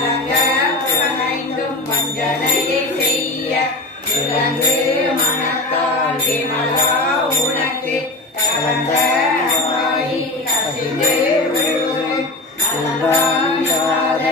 கலங்க வஞ்சனையை செய்ய இழந்து மனத்தால் விமலா உனக்கு கலந்த நவாயி கசிந்து விழுவும் நலந்தாமியாத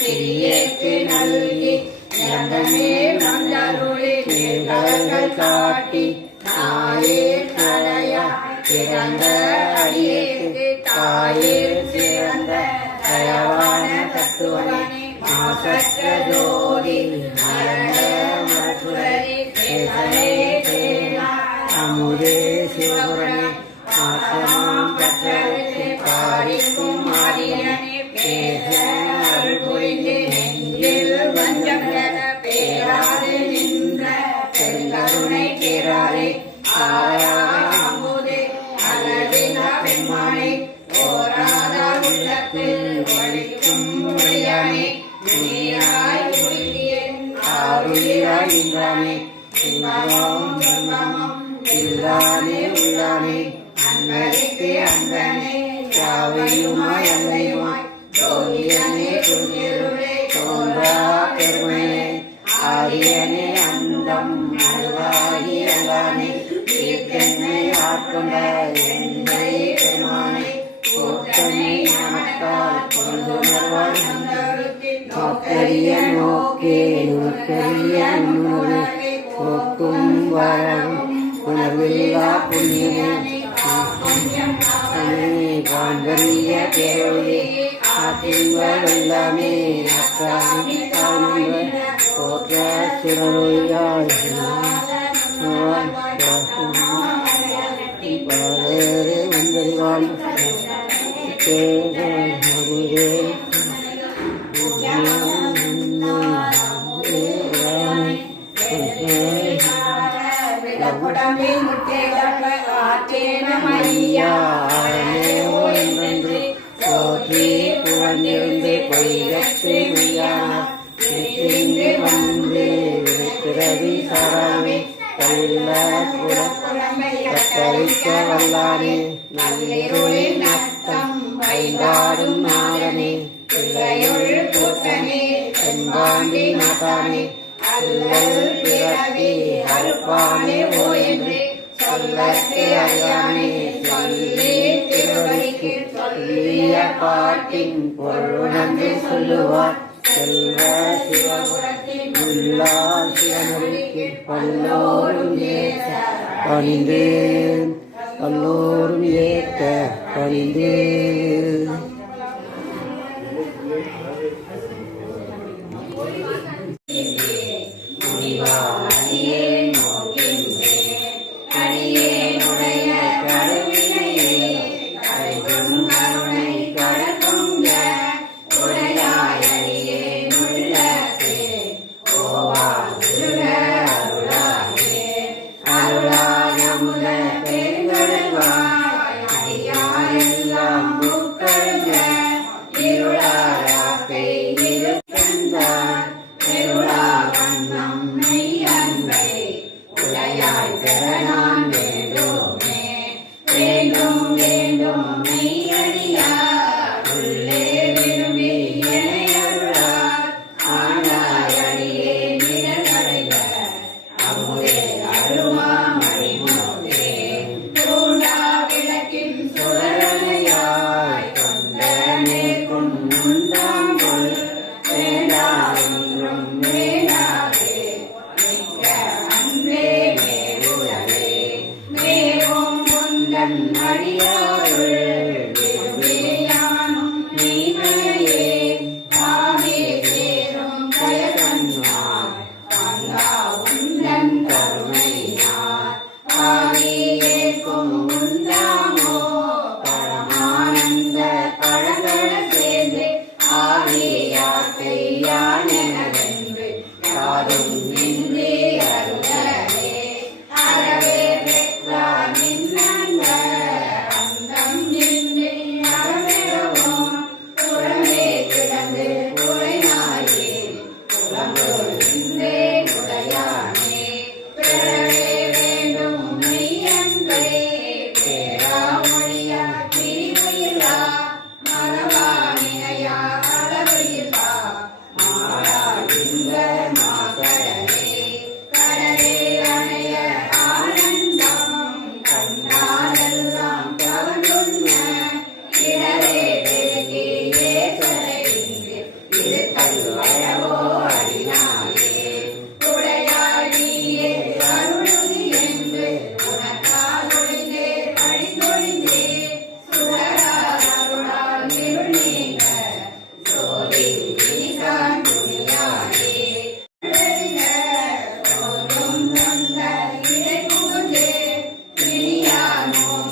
சிறியேற்று நல்கி நிலந்தமே வந்தருளி நீர்கள் காட்டி நாயே தலையா பிறந்த மாசற்ற ஜோதி மரண மரசுரரி கேசரே தேனா அமுதே சிவபுரணி யாவையுமாய் அல்லையுமாய் ஜோதியனே துணிருளே தோன்றா பெருமையே ஆரியனே அந்தம் அருவாகி அல்லானே தீர்க்கனை ஆட்கொண்ட எந்தை பெருமானை கூட்டனை நமக்கால் கொண்டுணர்வாய் நோக்கரிய நோக்கே நோக்கரிய நூறு போக்கும் வரவும் உணர்வில்லா புண்ணியனே காண்பரிய தேவையே ஆத்தின்வ வெள்ளமே அக்காமி காணுங்கள் போற்ற சிறனொழியாய் பாவேரே வந்தறிவாள் தேவே உடம்பே முட்டேதப்ப ஆற்றேன மையா வந்திருந்து பொய்கத்தை மெய்யான இங்கு வந்து பிறவி சாராமே கல்ல கத்தரிக்க வல்லானே. நல்லிருளின் நத்தம் ஐந்தாடும் நாதனே பிள்ளையுள் கூட்டனே செம்பாண்டி நாட்டானே அல்லல் பிறப்பி அறுப்பானே ஓ என்று சொல்லற்கு அறியானே. சொல்லி திருவடிக்கு சொல்லிய பாட்டின் பொருணந்து சொல்லுவார். செல்வ சிவபுரத்தின் உள்ளார் சிவமுறைக்கு பல்லோரும் ஏற்ற பணிந்தேன். பல்லோரும் ஏற்ற பணிந்தேன்.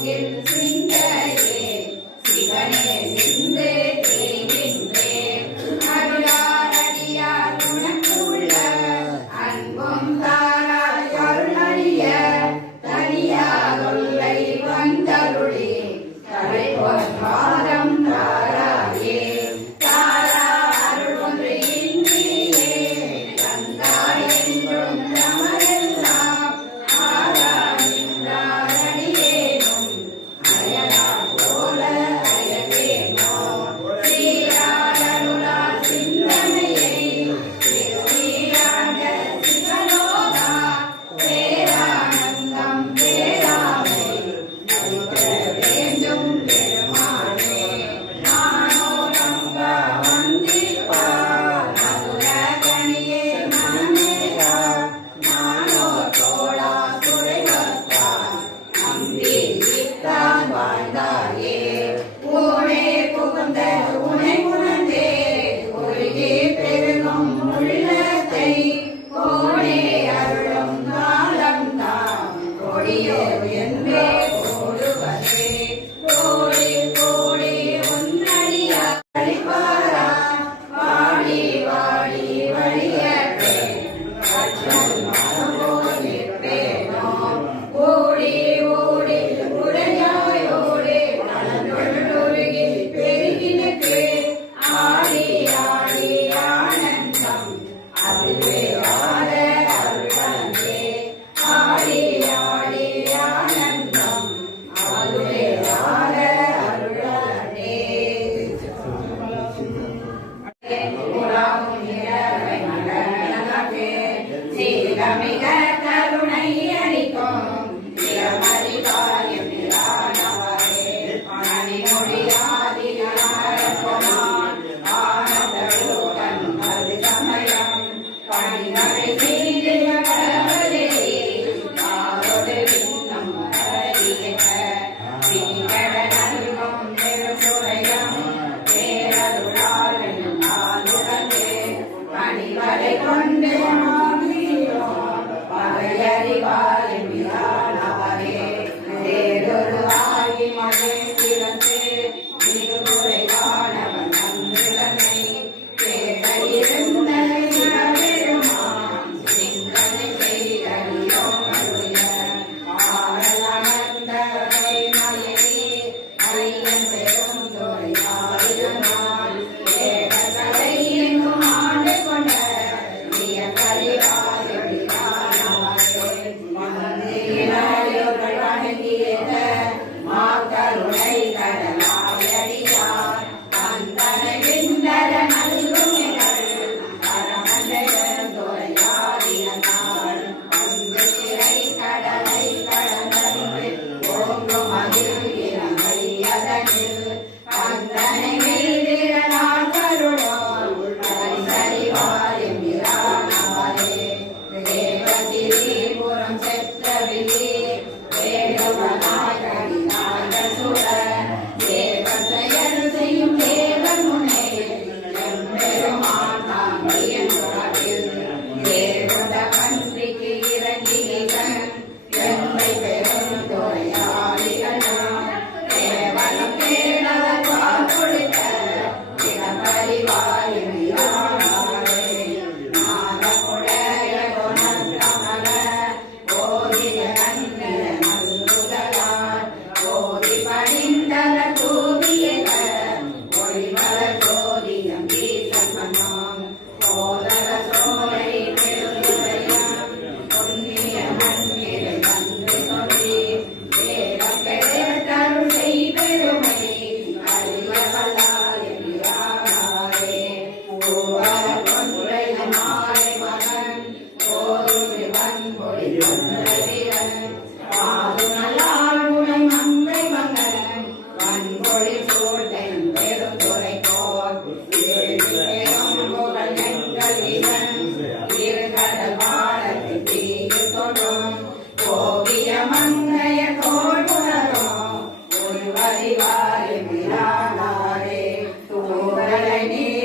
in the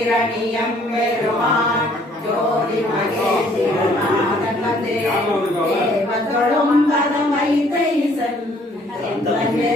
பேரணியம் பெருமான் ஜோதி மகேந்திரநாதன் வந்தே தேவத்தொழும் பதம் வைத்த இசன் கருணை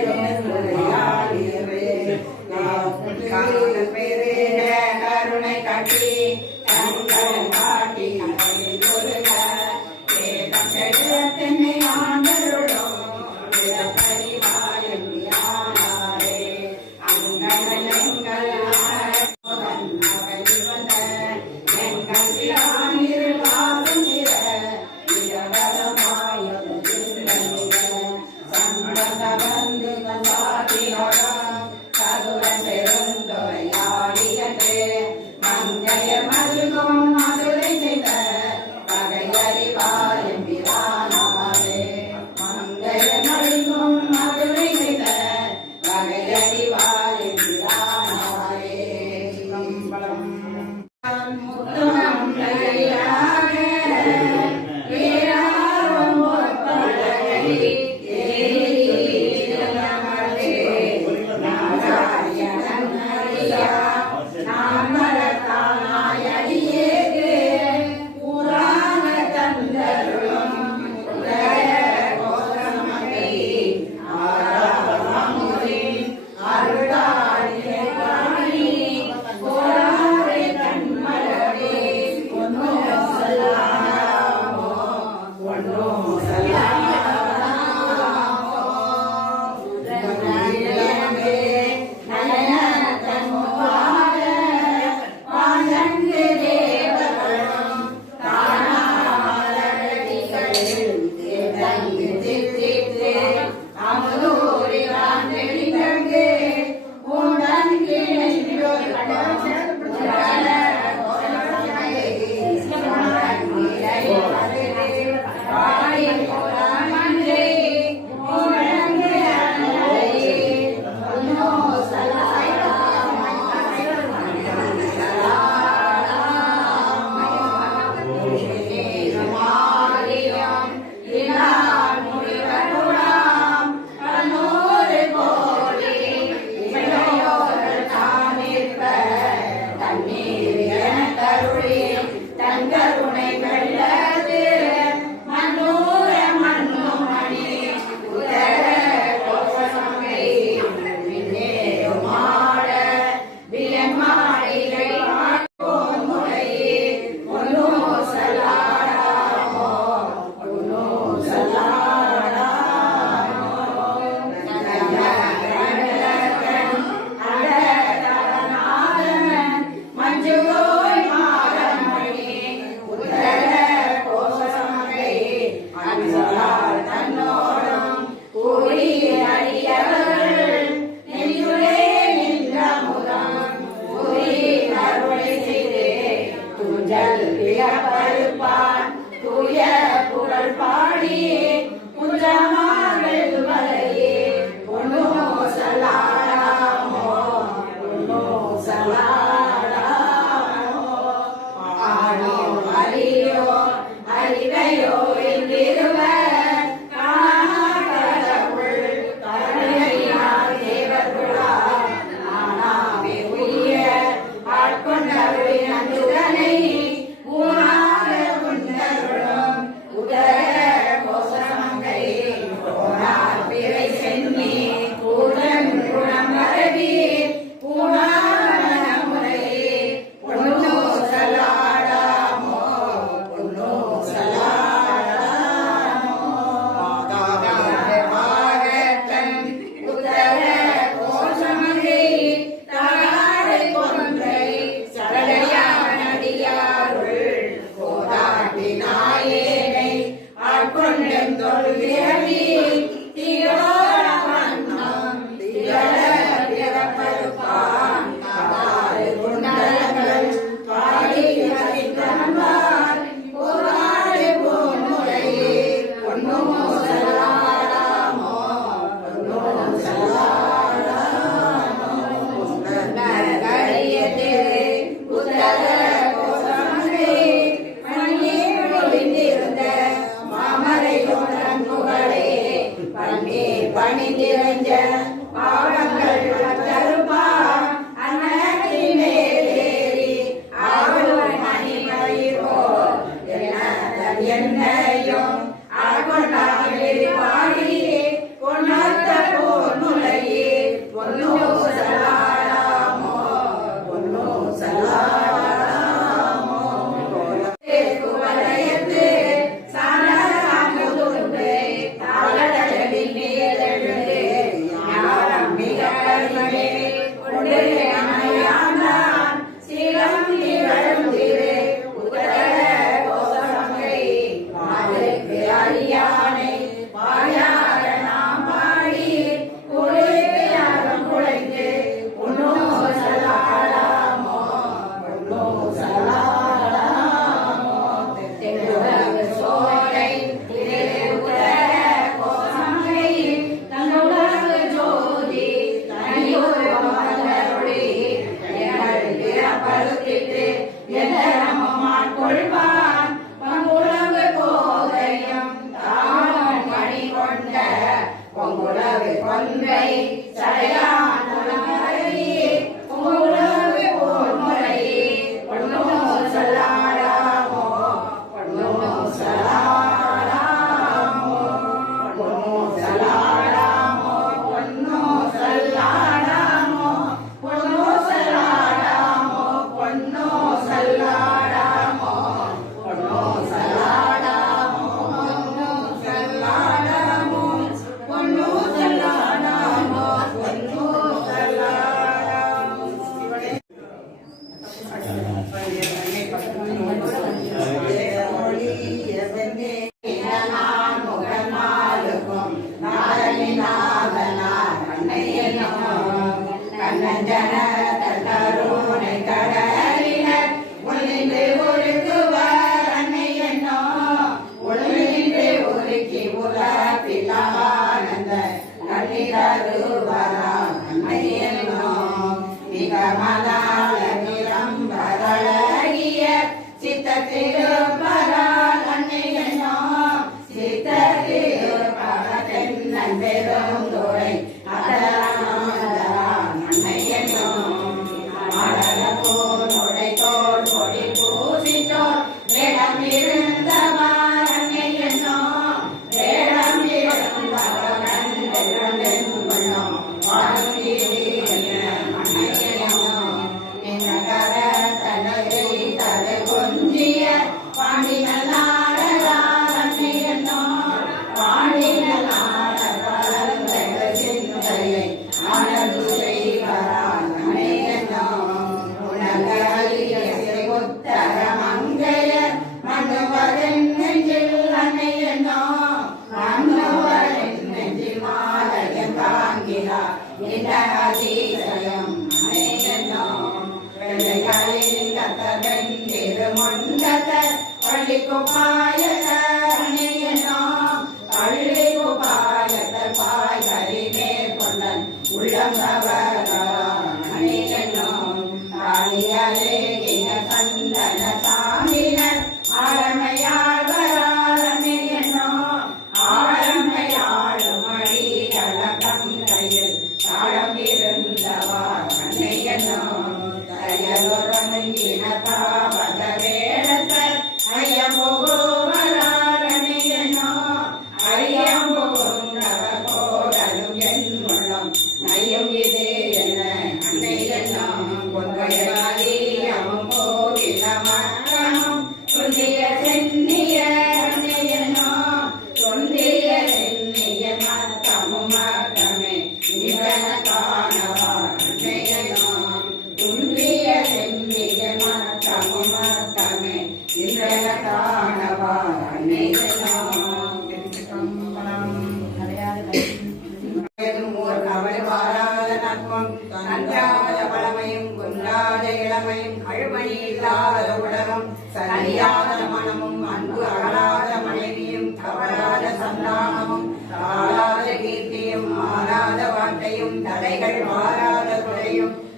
Wani Niranjan.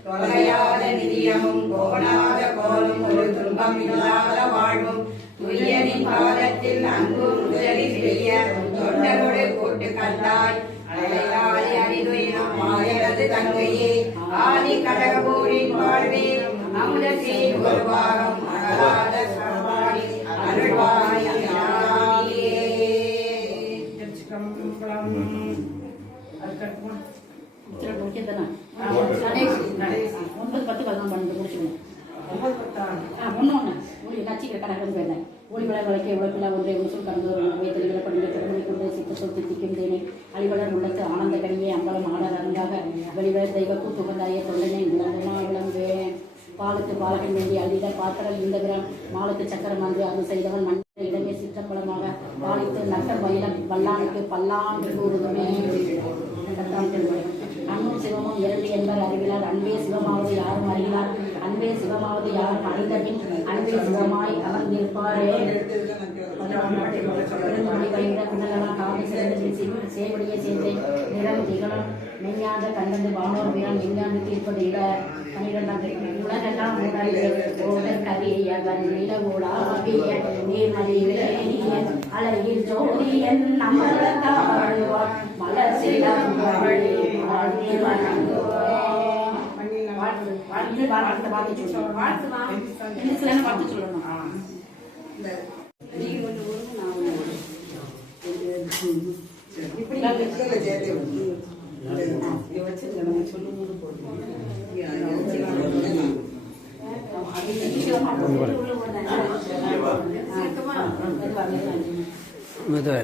தொலையாத நிதியமும் கோணாத கோலும் ஒரு துன்பம் இல்லாத வாழ்வும் துய்யனின் பாதத்தில் அன்பு முதலி செய்ய தொண்டரோடு கூட்டு கண்டாய் அலையாளி அணிதுயினம் மாயரது தங்கையே ஆதி கடகபூரின் வாழ்வே அமுதசே ஒரு வாரம் அகலாத சரவாணி அருள்வாணி உச்சிரம் முடிக்கிறதுனா ஒன்பது பத்து பதினொன்று பன்னெண்டு முடிச்சுக்கணும் ஆ ஒன்று ஒன்று ஒளி நச்சிக்கிற கணக்கு போயிருந்தேன் ஒளி விளை விளக்கே உழைப்பில் ஒன்றை முசுல் கடந்து ஒரு வேதனைகளை திறமை கொண்டு தேனே உள்ளத்து ஆனந்த கனியே அம்பலம் ஆடல் அருந்தாக வெளிவர தெய்வ கூத்துகந்தாய தொண்டனை விளங்குமா விளங்குவேன் பாலகன் வேண்டி அழித பாத்திரல் இந்த கிராம் மாலுக்கு சக்கரம் அது செய்தவன் மண் இடமே சிற்றப்பலமாக பாலித்து நட்ட மயிலம் வல்லானுக்கு பல்லாண்டு கூறுதுமே இரண்டாம் அன்பும் சிவமும் இரண்டு என்பர் அறிவிலார். அன்பே சிவமாவது யாரும் அறிவார். அன்பே சிவமாவது யாரும் அறிந்த பின் அன்பே சிவமாய் அமர்ந்திருப்பாரே. சேவடியை சேர்ந்தேன் நிறம் திகழும். மெஞ்ஞாத கண்டது வானோர் வீரன் விஞ்ஞான தீர்ப்பது இட. பனிரெண்டாம் உலகெல்லாம் கரியவன் நிலவுலாவிய அழகில் ஜோதியன் மலர் சிலம்பழி வாழ்த்தி வணங்குவோம் வாழ்த்து வாழ்த்து வாழ்த்து வாழ்த்து சொல்லணும் சில வாழ்த்து சொல்லணும் நீ ஒன்று ஒன்று நான் ஒன்று இப்படி மெதுவாக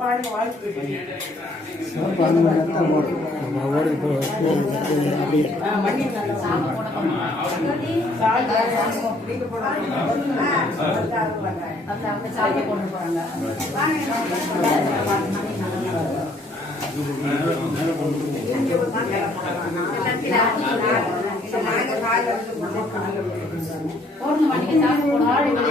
போடணும் மணிக்கு சாப்பிட போடுறாங்க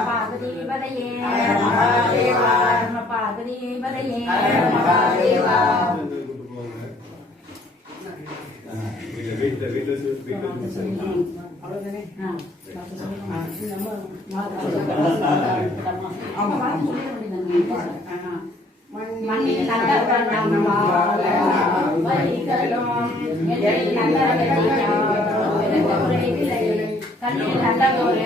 மகாதேவதையே பாததேவதையே மண்ணில் நல்ல வண்ணமாக வழிகளும் நல்ல விளையாடும் கண்ணில் நல்ல ஒரு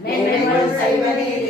Memories, I believe.